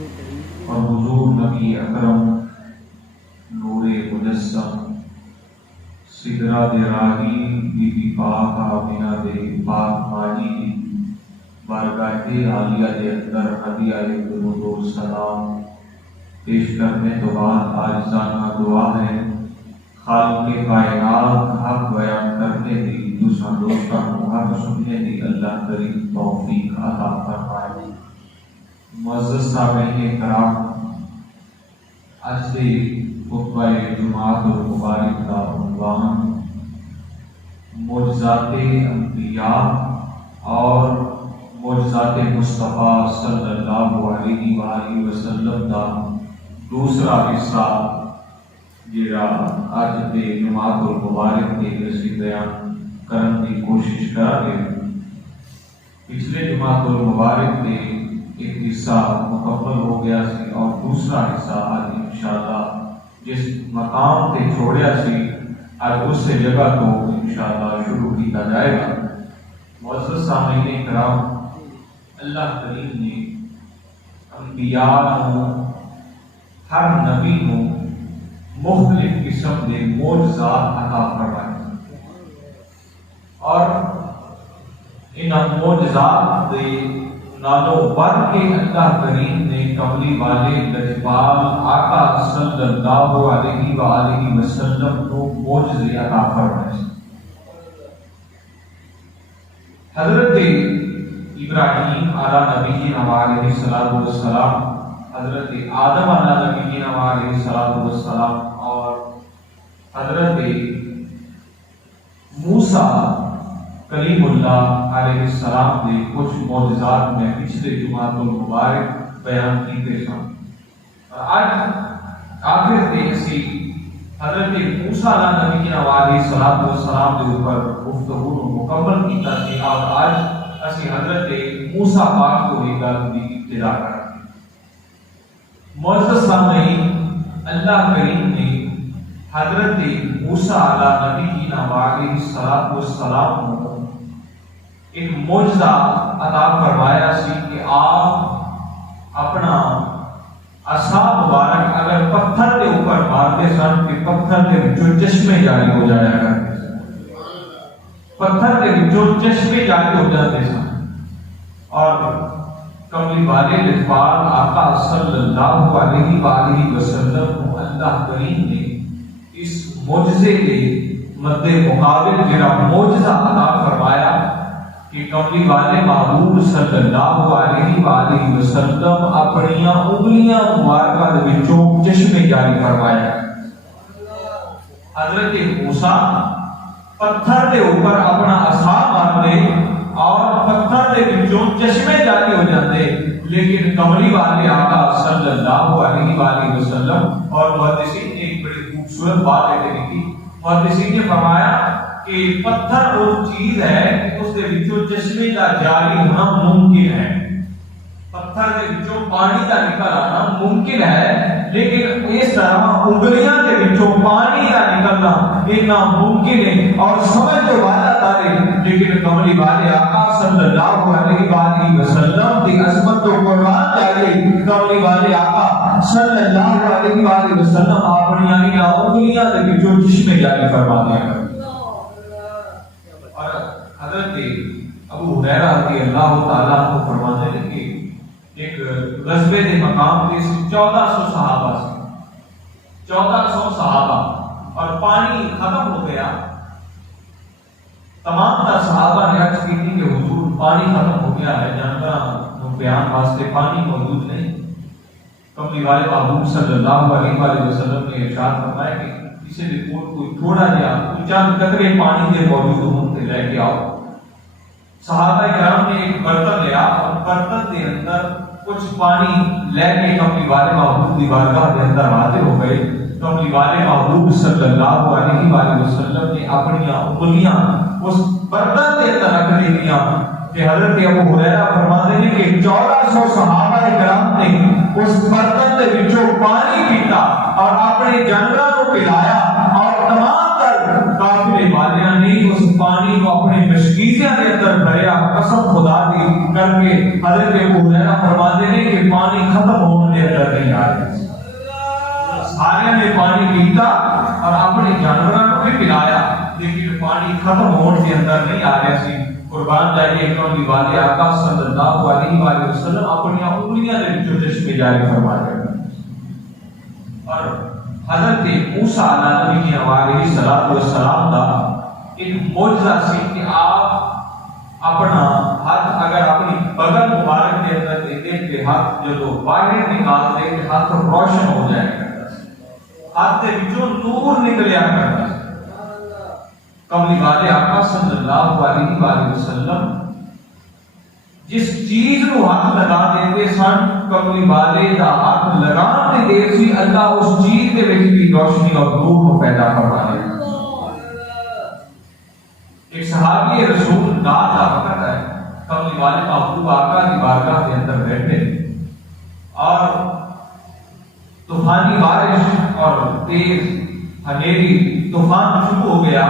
اور حضور نبی اکرم نور مجسم سدرہ دے راہی بی بی پاک آمینہ دے پاک ماجی بارگاہ عالیہ دے اندر ہدیہ درود و سلام پیش کرنے تو بعد عاجزانہ دعا ہے خالق کائنات حق بیان کرنے دی دوسرا دوستوں حق سننے دی اللہ کریم توفیق عطا فرمائے۔ معزز سامعین کرام، آج کے خطبہ جمعۃ المبارک کا عنوان معجزات انبیاء اور معجزات مصطفیٰ صلی اللہ علیہ وآلہ وسلم کا دوسرا حصہ جڑا اج دے جمعۃ المبارک کے اسی بیان کرنے کی کوشش کریں گے۔ پچھلے جمعۃ المبارک میں ایک حصہ مکمل ہو گیا سی اور دوسرا حصہ آج انشاءاللہ جس مقام تے چھوڑیا سی آج اس سے جگہ تو انشاءاللہ شروع کیا جائے گا۔ معزز سامعین کرام، اللہ کریم نے انبیاء کو ہر نبی کو مختلف قسم کے معجزات عطا فرمائے اور ان معجزات کے نالوں بڑھ کے اللہ کریم نے کملی والے لجپال آقا صلی اللہ علیہ وآلہ وسلم کو معجزے عطا فرمائے۔ حضرت ابراہیم علیہ نبینا علیہ الصلوۃ والسلام، حضرت آدم علیہ نبینا علیہ الصلوۃ والسلام اور حضرت موسیٰ کلیم اللہ علیہ السلام کے کچھ معجزات میں پچھلے جمعۃ المبارک بیان کیتے سن اور آج آخر تے اسی حضرت موسیٰ علیہ نبینا علیہ الصلوۃ والسلام کے اوپر گفتگو مکمل کیتا سی اور آج اسی حضرت موسیٰ پاک کو ایک گل کی ابتدا کریں۔ معزز سامعین، اللہ کریم نے حضرت موسیٰ علیہ نبینا علیہ الصلوۃ والسلام کو ایک معجزہ عطا فرمایا سی کہ آپ اپنا عصا مبارک اگر پتھر کے اوپر مارتے سن کہ پتھر کے وچوں چشمے جاری ہو جایا کرتے سن، پتھر کے وچوں چشمے جاری ہو جاتے سن اور کملی والے لجپال آقا صلی اللہ علیہ وآلہ وسلم کو اللہ کریم نے اس معجزے کے مد مقابل جڑا معجزہ عطا فرمایا کہ کملی والے محبوب صلی اللہ علیہ وآلہ وسلم اپنی انگلیاں مبارکہ دے وچوں چشمے جاری فرمایا۔ حضرت موسیٰ پتھر کے اوپر اپنا عصا مارتے اور پتھر کے وچوں چشمے جاری ہو جاتے، لیکن کملی والے آقا صلی اللہ علیہ وآلہ وسلم اور محدثین نے ایک بڑی خوبصورت بات لکھی۔ محدثین نے فرمایا کہ پتھر وہ چیز ہے کہ اس کے وچوں چشمے کا جاری ہونا ممکن ہے، پتھر کے وچوں پانی کا نکل آنا ممکن ہے، لیکن اس طرح انگلیاں کے وچوں پانی کا نکلنا اتنا ممکن ہے اور سمجھ تو والا تارے، لیکن کملی والے آقا صلی اللہ علیہ وآلہ وسلم کی عظمت تو قربان جائے، کملی والے آقا صلی اللہ علیہ وآلہ وسلم اپنی انگلیاں کے وچوں چشمے جاری فرما دیا کرتے۔ حضرت ابو ہریرہ رضی اللہ تعالیٰ کو فرماتے ہیں کہ ایک غزوے کے مقام پہ 1400 صحابہ سے 1400 صحابہ اور پانی ختم ہو گیا۔ تمام تر صحابہ نے عرض کی کہ حضور پانی ختم ہو گیا ہے، جانوروں بیان واسطے پانی موجود نہیں۔ کملی والے محبوب صلی اللہ علیہ وآلہ وسلم نے ارشاد فرمایا کہ کسی بھی کوئی تھوڑا جا چند قطرے پانی کے موجود ہوں تے لے کے آؤ۔ صحابہ کرام نے ایک برتن لیا اور برتن کے اندر کچھ پانی لے کے کملی والے محبوب کی بارگاہ کے اندر حاضر ہو گئے۔ کملی والے محبوب صلی اللہ علیہ وآلہ وسلم نے اپنی انگلیاں اس برتن کے اندر رکھ دیا کہ حضرت ابو ہریرہ فرماتے ہیں کہ 1400 صحابہ کرام نے اس برتن کے وچوں پانی پیتا اور اپنے جانوروں کو پلایا اور تمام تر قافلے والیاں نے اس پانی کو اپنے مشکیزیاں کے اندر بھریا۔ قسم خدا دی کر کے حضرت ابو ہریرہ فرماتے ہیں کہ پانی ختم ہونے سارے نے پانی پیتا اور اپنے جانوروں کو بھی پلایا، لیکن پانی ختم ہونے کے اندر نہیں آ رہا سی۔ قربان جائیے کملی والے آقا صلی اللہ علیہ وآلہ وسلم اپنی انگلیاں دے وچوں چشمے جاری فرما رہے ہیں۔ اور حضرت موسیٰ علیہ السلام دا ایک معجزہ سی کہ آپ اپنا ہاتھ اگر اپنی بغل مبارک کے اندر دیتے کہ ہاتھ جو باہر نکالتے کہ ہاتھ روشن ہو جائے کرتا ہے، ہاتھ کے وچوں نور نکلیا کرتا ہے۔ کملی والے آقا صلی اللہ علیہ وآلہ وسلم جس چیز کو ہاتھ لگا دیتے سن، کملی والے دا ہاتھ لگان دے دیر سی اللہ اس چیز کے وچ بھی روشنی اور نور کو پیدا فرما دے۔ ایک صحابی رسول اللہ کا وقت ہے، کملی والے محبوب آقا کی بارگاہ کے اندر بیٹھے اور طوفانی بارش اور تیز ہنیری طوفان شروع ہو گیا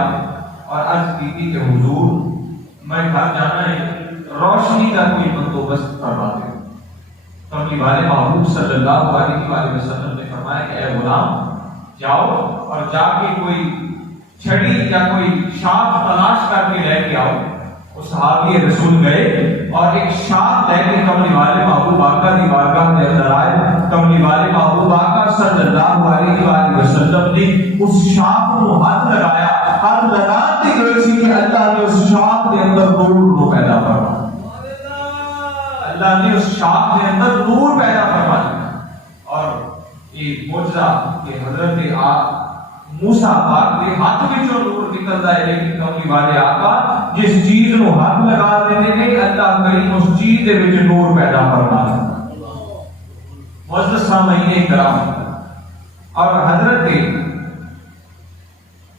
اور عرض کی کہ حضور میں گھر جانا ہے، روشنی کا کوئی بندوبست کروا دے۔ کملی والے محبوب صلی اللہ علیہ وآلہ وسلم نے فرمایا کہ اے غلام جاؤ اور جا کے کوئی چھڑی یا کوئی شاخ تلاش کر کے لے کے آؤ۔ وہ صحابی رسول گئے اور ایک شاخ لے کے کملی والے محبوب آقا کی بارگاہ کے اندر آئے۔ کملی والے محبوب آقا صلی اللہ علیہ وآلہ وسلم نے اس شاخ کو ہاتھ لگایا، ہاتھ لگاتے ہوئے سی کہ اللہ نے اس شاخ کے اندر نور کو پیدا فرمایا، اللہ نے اس شاخ کے اندر نور پیدا فرما دیا۔ اور یہ معجزہ کہ حضرت موسیٰ پاک کے ہاتھ وچوں نور نکلتا ہے، لیکن کملی والے آقا جس چیز کو ہاتھ لگا دیتے ہیں اللہ کریم اس چیز دے وچ نور پیدا فرما دیتا۔ معزز سامعین کرام، اور حضرت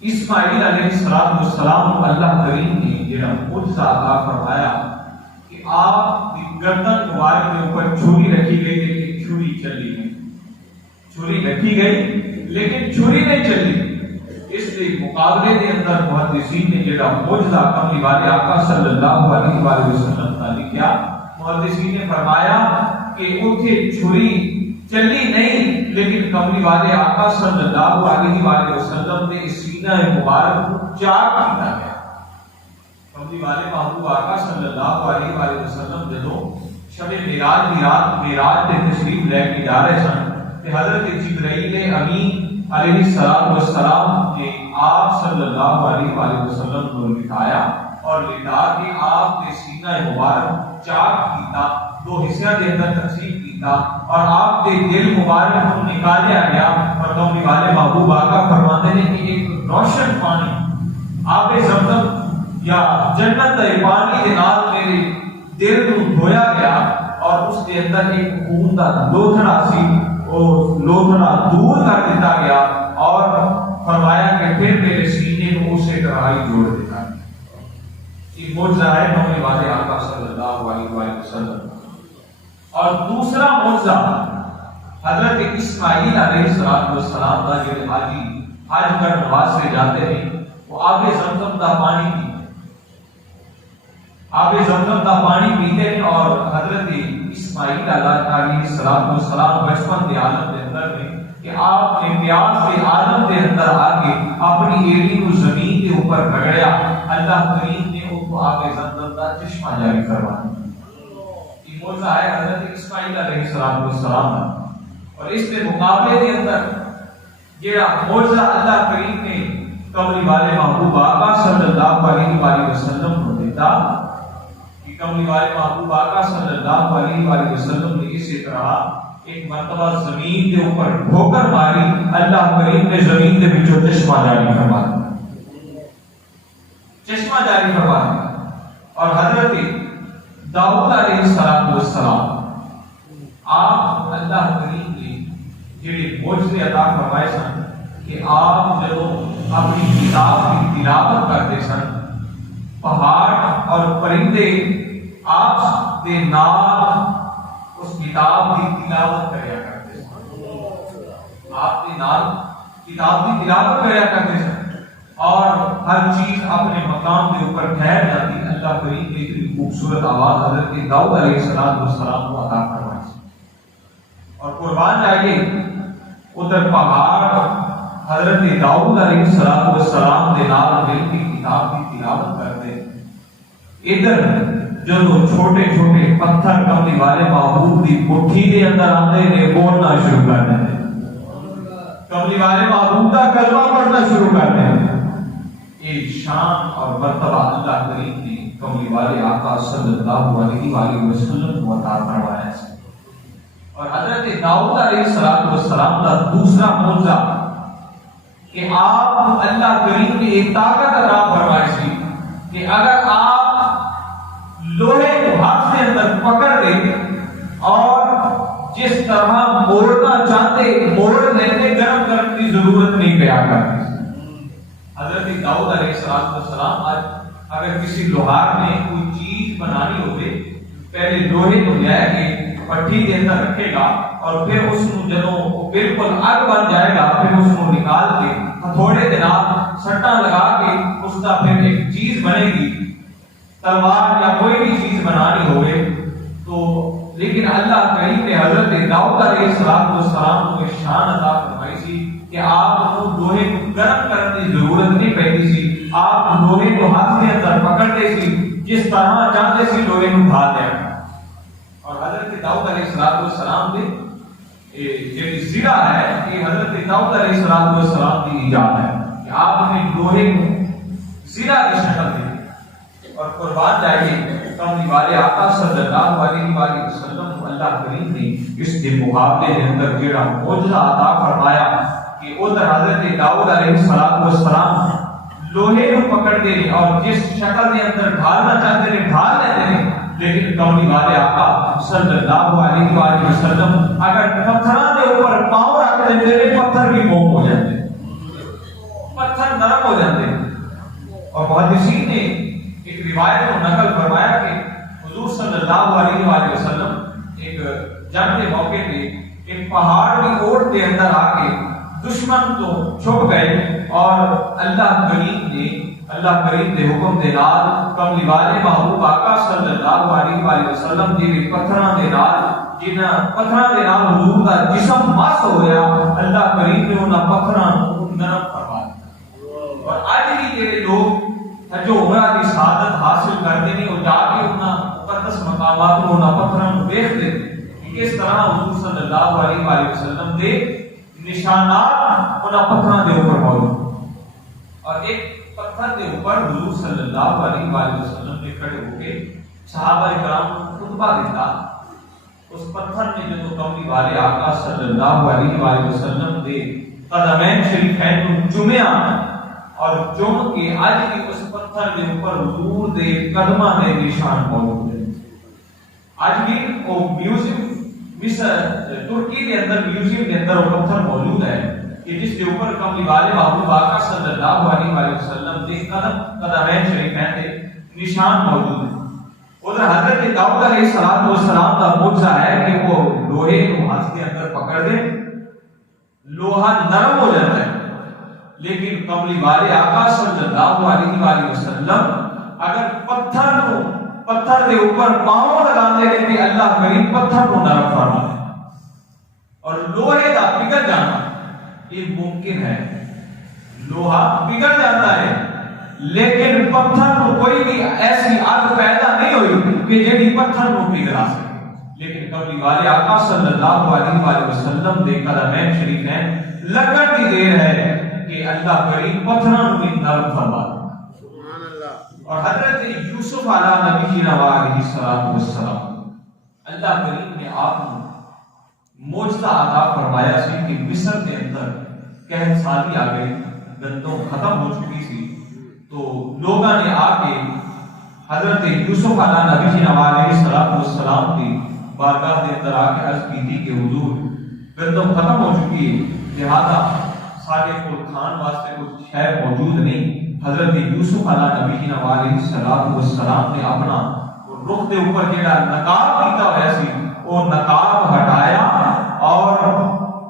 اسماعیل علیہ السلام کو اللہ کریم نے جڑا معجزہ عطا فرمایا کہ آپ کی گردن مبارک کے اوپر چھری رکھی گئی لیکن چھری چلی نہیں، چھری رکھی گئی لیکن چھری نہیں چلی۔ اس لیے مقابلے کے اندر محدثین نے جڑا معجزہ کملی والے آقا صلی اللہ علیہ وآلہ وسلم کا لکھا، محدثین نے فرمایا کہ اوتھے چھری چلی نہیں لیکن کملی والے آقا صلی اللہ علیہ وآلہ وسلم نے سینہ مبارک کو چاک کیا گیا۔ کملی والے محبوب آقا صلی اللہ علیہ وآلہ وسلم جدوں شب معراج کی رات معراج تے تشریف لے کے جا رہے سن کہ حضرت جبرائیل امین علیہ السلام نے آپ صلی اللہ علیہ وآلہ وسلم کو لٹایا اور لٹا کے آپ نے سینہ مبارک چاک کیتا، دو حصے کے اندر تقسیم کیتا اور آپ کے دل مبارک کو نکالیا گیا۔ اور کملی والے محبوب آقا فرماتے ہیں کہ ایک روشن پانی آب زمزم یا جنت کے پانی کے نال میرے دل کو دھویا گیا اور اس کے اندر ایک خون کا لوتھڑا سی، وہ لوتھڑا دور کر دیتا گیا اور فرمایا کہ پھر میرے سینے کو اسے کرائی جوڑ دیتا گیا۔ یہ معجزہ ہے کملی والے آقا صلی اللہ علیہ وآلہ وسلم۔ اور دوسرا معجزہ حضرت اسماعیل علیہ السلام کا جو حج کر نواز سے جاتے ہیں، وہ آب زمزم کا پانی پیتے، آب زمزم کا پانی پیتے ہیں اور حضرت اسماعیل علیہ السلام بچپن کے عالم کے اندر میں کہ آپ نے پیاس کے عالم کے اندر آگے اپنی ایڑی کو زمین کے اوپر رگڑیا، اللہ کریم نے ان کو آب زمزم کا چشمہ جاری کروا دیا۔ یہ معجزہ ہے حضرت اسماعیل علیہ السلام کا۔ اور اس کے مقابلے کے اندر جڑا معجزہ اللہ کریم نے کملی والے محبوب آقا صلی اللہ علیہ وآلہ وسلم کو دیتا کہ کملی والے محبوب آقا صلی اللہ علیہ وآلہ وسلم نے اسی طرح ایک مرتبہ زمین کے اوپر ٹھوکر ماری، اللہ کریم نے زمین کے وچوں چشمہ جاری فرما دیا، چشمہ جاری فرما دیا۔ اور حضرت داؤد علیہ السلام آپ اللہ کریم نے جڑے معجزے عطا فرمائے سن کہ آپ جب اپنی کتاب کی تلاوت کرتے سن، پہاڑ اور پرندے آپ کے نال اس کتاب کی تلاوت کریا کرتے سن، آپ کے نال کتاب کی تلاوت کریا کرتے سن اور ہر چیز اپنے مقام کے اوپر ٹھہر جاتی۔ اللہ کریم نے اتنی خوبصورت آواز حضرت داؤد علیہ السلام کو عطا فرمائی۔ اور قربان جائیے ادھر پہاڑ حضرت داؤد علیہ السلام دے نال مل کے کتاب کی تلاوت کرتے، ادھر جو چھوٹے چھوٹے پتھر کملی والے محبوب دی مٹھی دے اندر آندے نے بولنا شروع کر دیتے، کملی والے محبوب کا کلمہ پڑھنا شروع کر دیتے۔ ایک شان اور مرتبہ اللہ کریم نے کملی والے آقا صلی اللہ علیہ وآلہ وسلم کو عطا فرمایا ہے۔ اور حضرت داؤد علیہ السلام کا دوسرا معجزہ کہ آپ اللہ کریم نے ایک طاقت عطا فرمائی سی کہ اگر آپ لوہے کو ہاتھ کے اندر پکڑ لیں اور جس طرح موڑنا چاہتے موڑ لیتے، گرم کرنے کی ضرورت نہیں پیا کرتی۔ حضرت داؤد علیہ السلام آج اگر کسی لوہار نے کوئی چیز بنانی ہوگی، پہلے لوہے کو لے کے پٹھی کے اندر رکھے گا اور پھر اس کو جدوں بالکل آگ بن جائے گا، پھر اس کو نکال کے ہتھوڑے کے نال سٹا لگا کے اس کا پھر ایک چیز بنے گی، تلوار یا کوئی بھی چیز بنانی ہوگی تو۔ لیکن اللہ کریم نے حضرت داؤد علیہ السلام کو شان عطا فرمائی سی کہ آپ کو لوہے کو گرم کرنے کی ضرورت نہیں پڑتی سی، آپ لوہے کو ہاتھ کے اندر پکڑتے سی، جس طرح چاہتے سی لوہے کو اٹھا دیں۔ اور حضرت داؤد علیہ السلام نے یہ زیرہ ہے کہ حضرت داؤد علیہ السلام کی ایجاد ہے کہ آپ نے لوہے کو زیرہ کی شکل دی اور قربان جائیے کملی والے آقا صلی اللہ علیہ وآلہ وسلم کو اللہ کریم نے اس کے مقابلے کے اندر جڑا معجزہ عطا فرمایا کہ ادھر حضرت داؤد علیہ السلام لوہے کو پکڑتے ہیں اور جس شکل کے اندر ڈھالنا چاہتے ہیں ڈھال لیتے ہیں، لیکن کملی والے آقا صلی اللہ علیہ وآلہ وسلم اگر پتھراں دے اوپر پاؤں رکھ دیتے ہیں، پتھر بھی موم ہو جاتے ہیں، پتھر نرم ہو جاتے ہیں۔ اور محدثین نے ایک روایت کو نقل فرمایا کہ حضور صلی اللہ علیہ وآلہ وسلم ایک جنگ کے موقع پہ ایک پہاڑ کی اوٹ کے اندر آ کے دشمن تو چھپ گئے اور اللہ کریم دے حکم دے نال کملی والے محبوب آقا صلی اللہ علیہ وآلہ وسلم دے پتھراں دے نال حضور دا جسم مس ہو گیا، اللہ کریم نے انہاں پتھراں کو نرم فرما دیا۔ اور اج بھی جڑے لوگ جو عمرہ کی سعادت حاصل کرتے ہیں وہ جا کے انہاں مقدس مقامات کو انہاں پتھراں کو دیکھتے ہیں کہ کس طرح حضور صلی اللہ علیہ وآلہ وسلم دے نشانات انہاں پتھراں دے اوپر موجود۔ اور ایک پتھر کے اوپر حضور صلی اللہ علیہ وآلہ وسلم نے کھڑے ہو کے صحابہ کرام کو خطبہ دیتا۔ اس پتھر نے جو کملی والے آقا صلی اللہ علیہ وآلہ وسلم دے قدمین شریفین کو چومیا اور چوم کے آج بھی اس پتھر کے اوپر حضور دے قدمہ دے نشان موجود ہیں۔ آج بھی وہ میوزیم مصر ترکی کے اندر میوزیم کے اندر وہ پتھر موجود ہے کہ جس کے اوپر کملی والے محبوب آقا صلی اللہ علیہ وآلہ وسلم دے قدمین شریفین دے نشان موجود ہیں۔ ادھر حضرت داؤد علیہ السلام کا معجزہ ہے کہ وہ لوہے کو ہاتھ کے اندر پکڑ دے، لوہا نرم ہو جاتا ہے، لیکن کملی والے آقا صلی اللہ علیہ وآلہ وسلم اگر پتھر دے اوپر پاؤں لگانے لیتے اللہ کریم پتھر کو نرم فرما دے اور لوہے کا پگھل جانا یہ ممکن ہے۔ لوہا پگھل جاتا ہے لیکن پتھر کو کوئی بھی ایسی آگ پیدا نہیں ہوئی کہ جڑی پتھر کو پگھلا سکے۔ لیکن کملی والے آقا صلی اللہ علیہ وآلہ وسلم دے قدمین شریفین لگن کی دیر ہے کہ اللہ کریم پتھراں کو نرم فرما دے۔ اور حضرت یوسف علیہ نبی علیہ السلام اللہ کریم نے آپ کو معجزہ عطا فرمایا سی کہ مصر کے اندر قحط سالی آ گئی، گندم ختم ہو چکی سی، تو لوگوں نے آ کے حضرت یوسف علیہ نبی علیہ السلام کی بارگاہ کے اندر آ کے عرض کی تھی کہ حضور گندم ختم ہو چکی ہے، لہذا سارے کو کھان واسطے کچھ شے موجود نہیں۔ حضرت یوسف علیہ نبی علیہ السلام نے اپنا رخ دے اوپر جڑا نقاب کیتا ہوا سی وہ نقاب ہٹایا اور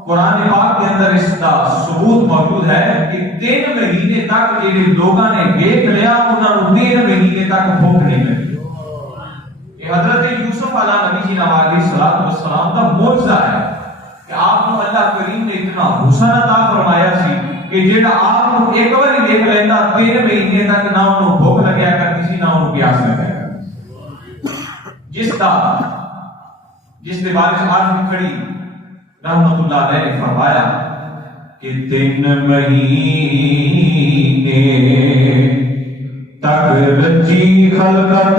قرآن پاک کے اندر اس کا ثبوت موجود ہے کہ 3 مہینے تک جڑے لوگوں نے دیکھ لیا انہاں نوں 3 مہینے تک بھوک نہیں لگی۔ یہ حضرت یوسف علیہ نبی علیہ السلام کا معجزہ ہے کہ آپ کو اللہ کریم نے اتنا حسن حسن عطا فرمایا سی کہ جڑا آپ کو ایک بار دیکھ لینا 3 مہینے تک نہ انہوں بھوک لگیا کرتی سی نہ انہوں پیاس لگیا کرتی جس دے بارے سے آج بھی کھڑی رحمت اللہ علیہ نے فرمایا کہ 3 مہینے تک رچی خلقت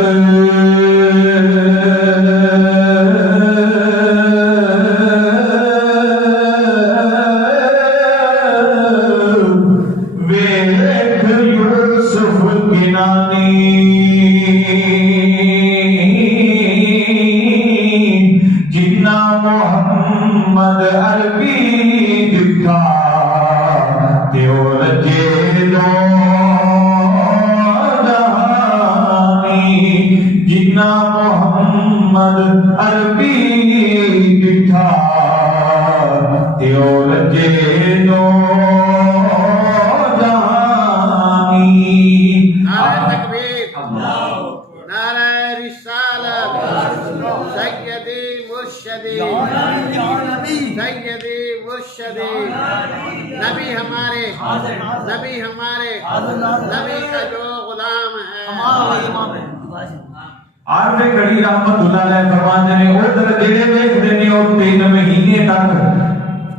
ویکھ یوسف کنانی جنا محمد عربی دکھا تیو رجے دو جنا محمد عربی دکھا تیو رجے دو نبی ہمارے نبی کا جو غلام ہے عارف گھڑی رحمت اللہ علیہ فرماتے ہیں ادھر جڑے ویکھدے نے او 3 مہینے تک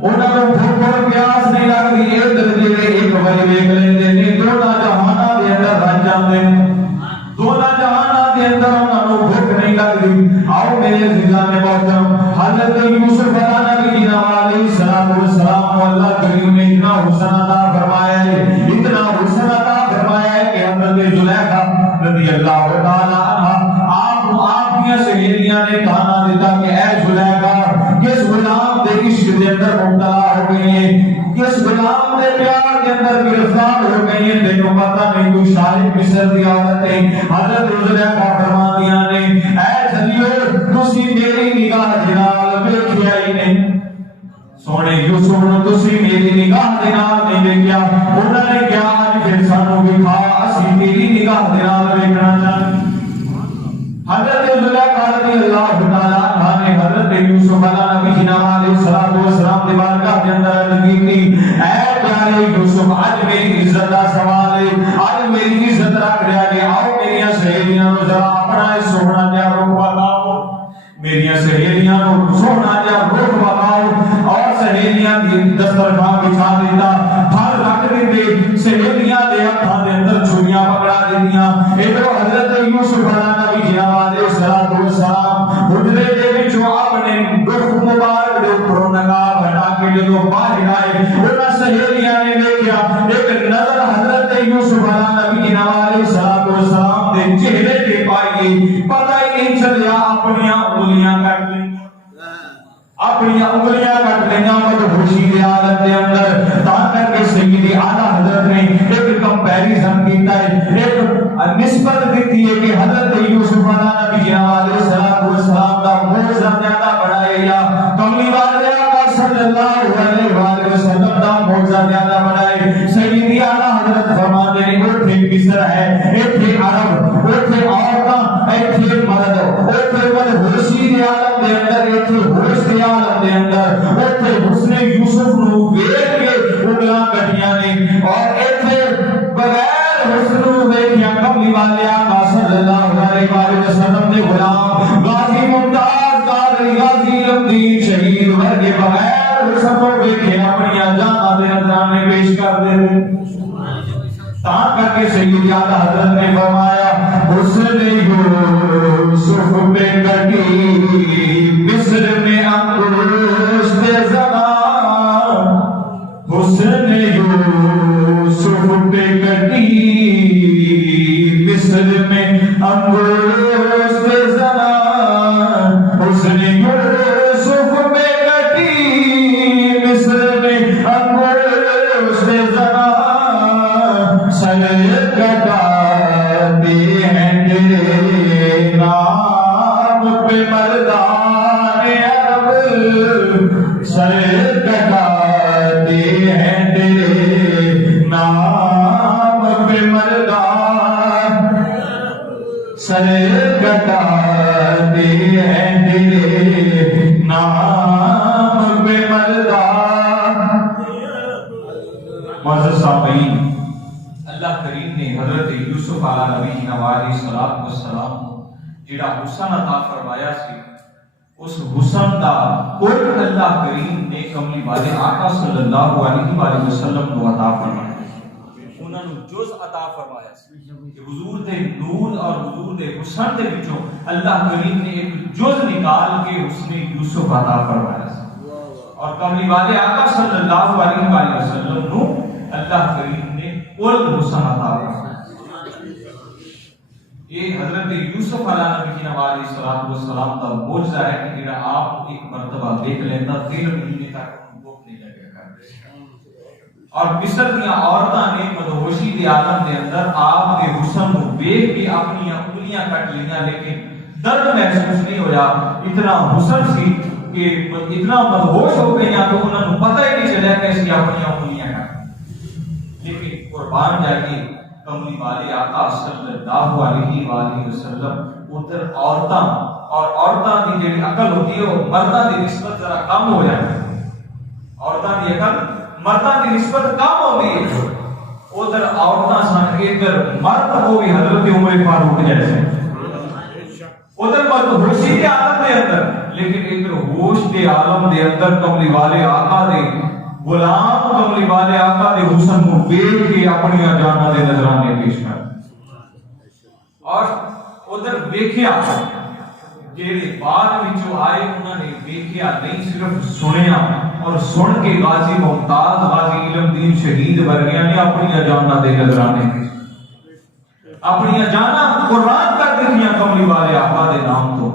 انہاں نوں بھوک اور پیاس نہیں لگدی ادھر جڑے ایک واری ویکھ لیندے نے دونوں جہاناں دے اندر رہ جاندے دونوں جہاناں دے اندر انہاں نوں بھوک نہیں لگدی آؤ میرے عزیزان محترم حضرت یوسف علیہ نبی علیہ الصلوۃ والسلام اللہ کریم نے اتنا حسن عطا فرمایا ہے اتنا حسن عطا فرمایا ہے کہ حضرت زلیخا رضی اللہ تعالی عنہ آپ کی سہیلیاں نے کہا دیتا کہ اے زلیخا کس غلام دے عشق دے اندر مبتلا ہو گئی ہے کس غلام دے پیار دے اندر گرفتار ہو گئی ہے تینوں پتہ نہیں تو شاہد مصر دی عورت ہے حضرت زلیخا فرماندیاں نے اے جلیو تسی میری نگاہ دے نال ویکھیا ہی نہیں سونے یوسف نو تسی میری نگاہ دے نال نہیں ویکھیا انہاں نے کیا اج پھر سانو وکھا اسی تیری نگاہ دے نال ویکھنا چاہتے حضرت زلیخا رضی اللہ تعالی عنہ نے حضرت یوسف علیہ نبی علیہ الصلوۃ والسلام دی بارگاہ دے اندر عرض کی اے پیارے یوسف اج میری عزت دا سوال ہے اج میری عزت رکھ رہا کہ آؤ میری سہیلیاں نو ذرا اپنا سونا جا روک بتاؤ میری سہیلیاں نو سونا جا روک بتاؤ اور سہیلیاں دی دسترخوان بچھا دیتا پھل رکھ دیتے سہیلیاں دے ہتھاں دے اندر چھریاں پکڑا دیندیاں ادھر حضرت یوسف علیہ نبی علیہ الصلوۃ والسلام حجرے دے وچوں اپنے رخ مبارک دے اوپر نقاب ہٹا کے جدوں باہر آئے انہاں سہیلیاں نے دیکھا ایک نظر حضرت یوسف علیہ نبی علیہ الصلوۃ والسلام دے چہرے تے پائی پتہ ہی نہیں چلیا اپنی انگلیاں کٹ لیں مدہوشی دے عالم دے اندر تا کر کے سیدی اعلیٰ حضرت نے ایک کمپیریزن کیتا ہے ایک نسبت دیتی ہے کہ حضرت یوسف علیہ نبی علیہ السلام دا معجزہ زیادہ بڑا ہے یا کملی والے آقا صلی اللہ علیہ وآلہ وسلم دا معجزہ زیادہ بڑا ہے سیدی اعلیٰ حضرت فرماتے ہیں اوتھے مصر ہے ایتھے عرب اوتھے عورتاں ایتھے مرد اوتھے مدہوشی دے عالم دے اندر ایتھے ہوش دے عالم دے اندر اوتھے حسن یوسف نو ویکھ کے انگلاں کٹیاں نے اور ایتھے بغیر حسن نو ویکھیا کملی والے آقا صلی اللہ علیہ وآلہ وسلم دے غلام غازی ممتاز قادری غازی الدین شہید ورگے بغیر حسن نو ویکھے اپنی جاناں دے نذرانے پیش کر دے تاں کر کے سیدی اعلیٰ حضرت نے فرمایا حسن یوسف پہ کٹی مصر میں انگشت زبان حسن یوسف پہ کٹی مصر میں انگشت زبان حسن یوسف پہ کٹی مصر میں انگشت زبان سر کٹاتے ہیں تیرے نام پہ مردان عرب سر کٹاتے ہیں تیرے نام پہ مردان سر کٹاتے ہیں تیرے نام پہ مردان العالمین اللہ کریم نے حضرت یوسف علیہ نبی علیہ السلام کو جڑا حسن عطا فرمایا سی، اس حسن دا کل اللہ کریم نے کملی والے آقا صلی اللہ علیہ وآلہ وسلم کو عطا فرمایا، انہاں نوں جز عطا فرمایا سی کہ حضور دے نور اور حضور دے حسن دے وچوں اللہ کریم نے ایک جز نکال کے حسن یوسف عطا فرمایا سی، اور کملی والے آقا صلی اللہ علیہ وآلہ وسلم نو اللہ کریم نے کل حسن عطا فرمایا۔ یہ حضرت یوسف علیہ نبی علیہ السلام کا معجزہ ہے کہ جڑا آپ ایک مرتبہ دیکھ لینا 3 مہینے تک بھوک نہیں لگے گا۔ اور مصر کی عورتاں نے مدہوشی کے عالم کے اندر آپ کے حسن کو دیکھ کے اپنی انگلیاں کٹ لیاں، لیکن درد محسوس نہیں ہویا، اتنا حسن سی کہ اتنا مدہوش ہو گئی تو انہوں نے پتہ ہی نہیں چلا کہ اسی اپنی انگلیاں کٹ۔ لیکن قربان جائیے کملی والے آقا صلی اللہ علیہ وآلہ وسلم ادھر عورتاں دی جڑی عقل ہوتی ہے وہ مرداں دی نسبت ذرا کم ہو جاتی ہے، عورتاں دی عقل مرداں دی نسبت کم ہوتی ہے، ادھر عورتاں سن ادھر مرد کو بھی حضرت عمر فاروق جیسے، ادھر مرد ہوشی کے عالم دے اندر، لیکن ادھر ہوش کے عالم دے اندر کملی والے آقا دے غلام کملی والے آقا دے حسن کو دیکھ کے اپنی جاناں دے نظرانے پیش کر، اور ادھر ویکھیا جڑے بعد وچوں آئے انہاں نے ویکھیا نہیں، صرف سنیا، اور سن کے غازی ممتاز غازی علم دین شہید ورگیاں نے اپنی جاناں دے نظرانے پیش، اپنی جاناں قربان کر دتیاں کملی والے آقا دے نام تو۔